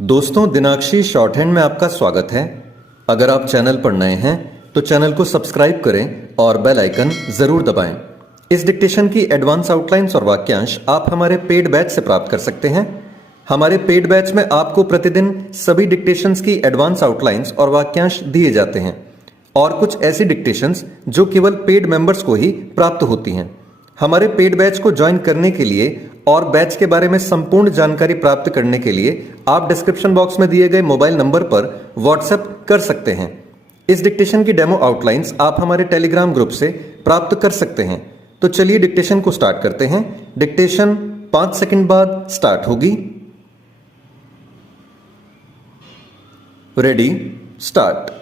दोस्तों, दिनाक्षी short hand में आपका स्वागत है। अगर आप चैनल पर नए हैं तो चैनल को सब्सक्राइब करें और बेल आइकन जरूर दबाएं। इस डिक्टेशन की एडवांस आउटलाइंस और वाक्यांश आप हमारे पेड बैच से प्राप्त कर सकते हैं। हमारे पेड बैच में आपको प्रतिदिन सभी डिक्टेशंस की एडवांस आउटलाइंस और वाक्यांश दिए जाते हैं और कुछ ऐसी डिक्टेशंस जो केवल पेड मेंबर्स को ही प्राप्त होती हैं। हमारे पेड बैच को ज्वाइन करने के लिए और बैच के बारे में संपूर्ण जानकारी प्राप्त करने के लिए आप डिस्क्रिप्शन बॉक्स में दिए गए मोबाइल नंबर पर व्हाट्सएप कर सकते हैं। इस डिक्टेशन की डेमो आउटलाइंस आप हमारे टेलीग्राम ग्रुप से प्राप्त कर सकते हैं। तो चलिए डिक्टेशन को स्टार्ट करते हैं। डिक्टेशन 5 सेकंड बाद स्टार्ट होगी। Ready, start.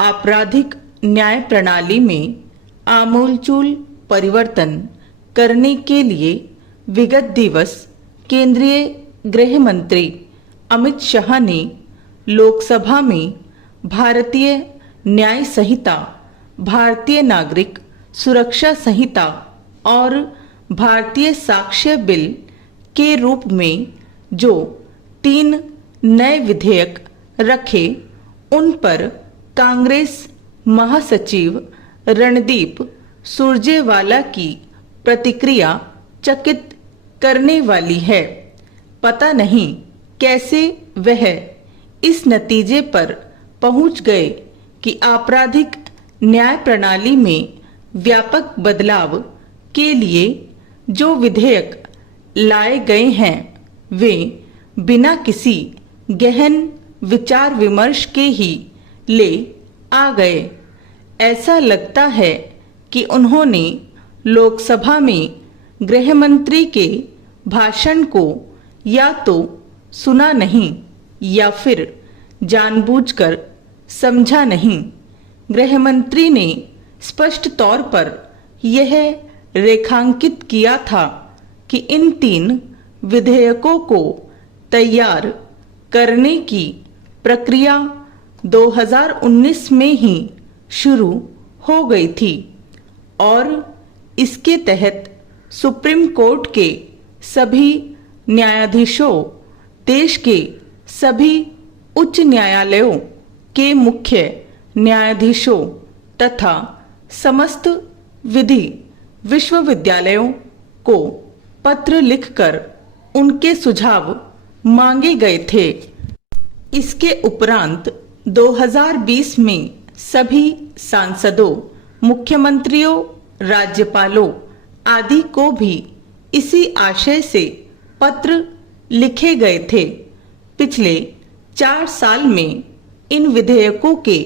आपराधिक न्याय प्रणाली में आमूलचूल परिवर्तन करने के लिए विगत दिवस केंद्रीय गृह मंत्री अमित शाह ने लोकसभा में भारतीय न्याय संहिता, भारतीय नागरिक सुरक्षा संहिता और भारतीय साक्ष्य बिल के रूप में जो 3 नए विधेयक रखे, उन पर कांग्रेस महासचिव रणदीप सुरजेवाला की प्रतिक्रिया चकित करने वाली है। पता नहीं कैसे वह इस नतीजे पर पहुंच गए कि आपराधिक न्याय प्रणाली में व्यापक बदलाव के लिए जो विधेयक लाए गए हैं वे बिना किसी गहन विचार विमर्श के ही ले आ गए। ऐसा लगता है कि उन्होंने लोकसभा में गृह मंत्री के भाषण को या तो सुना नहीं या फिर जानबूझकर समझा नहीं। गृह मंत्री ने स्पष्ट तौर पर यह रेखांकित किया था कि इन 3 विधेयकों को तैयार करने की प्रक्रिया 2019 में ही शुरू हो गई थी और इसके तहत सुप्रीम कोर्ट के सभी न्यायाधीशों, देश के सभी उच्च न्यायालयों के मुख्य न्यायाधीशों तथा समस्त विधि विश्वविद्यालयों को पत्र लिखकर उनके सुझाव मांगे गए थे। इसके उपरांत 2020 में सभी सांसदों, मुख्यमंत्रियों, राज्यपालों आदि को भी इसी आशय से पत्र लिखे गए थे। पिछले 4 साल में इन विधेयकों के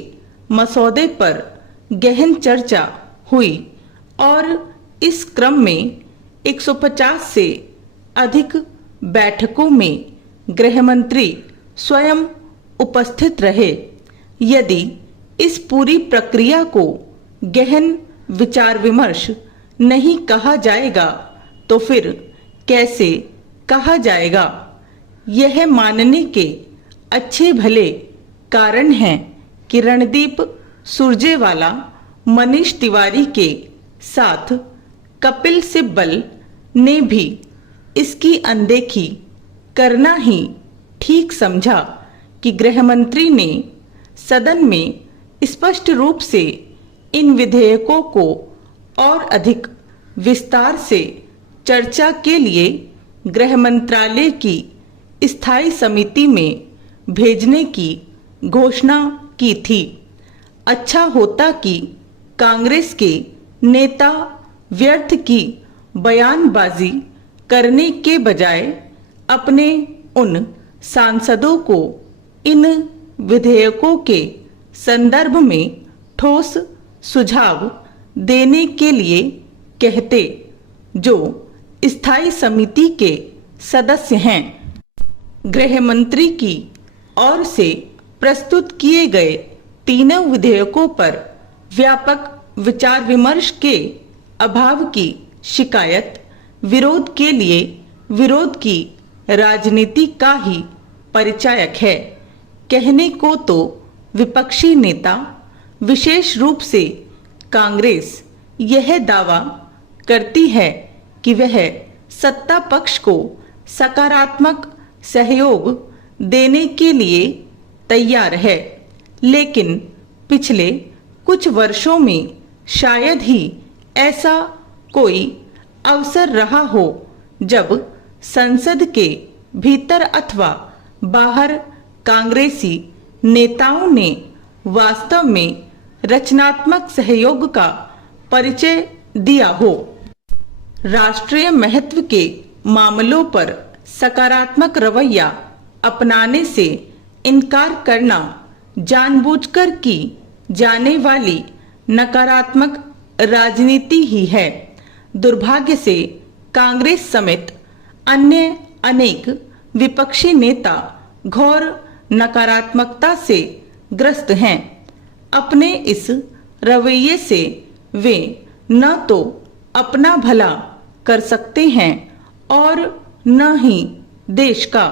मसौदे पर गहन चर्चा हुई और इस क्रम में 150 से अधिक बैठकों में गृह मंत्री स्वयं उपस्थित रहे। यदि इस पूरी प्रक्रिया को गहन विचार विमर्श नहीं कहा जाएगा तो फिर कैसे कहा जाएगा? यह मानने के अच्छे भले कारण हैं कि रणदीप सुरजेवाला, मनीष तिवारी के साथ कपिल सिब्बल ने भी इसकी अनदेखी करना ही ठीक समझा कि गृह मंत्री ने सदन में स्पष्ट रूप से इन विधेयकों को और अधिक विस्तार से चर्चा के लिए गृह मंत्रालय की स्थायी समिति में भेजने की घोषणा की थी। अच्छा होता कि कांग्रेस के नेता व्यर्थ की बयानबाजी करने के बजाय अपने उन सांसदों को इन विधेयकों के संदर्भ में ठोस सुझाव देने के लिए कहते, जो स्थायी समिति के सदस्य हैं। गृह मंत्री की ओर से प्रस्तुत किए गए तीनों विधेयकों पर व्यापक विचार विमर्श के अभाव की शिकायत विरोध के लिए विरोध की राजनीति का ही परिचायक है। कहने को तो विपक्षी नेता, विशेष रूप से कांग्रेस, यह दावा करती है कि वह सत्ता पक्ष को सकारात्मक सहयोग देने के लिए तैयार है, लेकिन पिछले कुछ वर्षों में शायद ही ऐसा कोई अवसर रहा हो जब संसद के भीतर अथवा बाहर कांग्रेसी नेताओं ने वास्तव में रचनात्मक सहयोग का परिचय दिया हो। राष्ट्रीय महत्व के मामलों पर सकारात्मक रवैया अपनाने से इनकार करना जानबूझकर की जाने वाली नकारात्मक राजनीति ही है। दुर्भाग्य से कांग्रेस समेत अन्य अनेक विपक्षी नेता घोर नकारात्मकता से ग्रस्त हैं। अपने इस रवैये से वे न तो अपना भला कर सकते हैं और न ही देश का।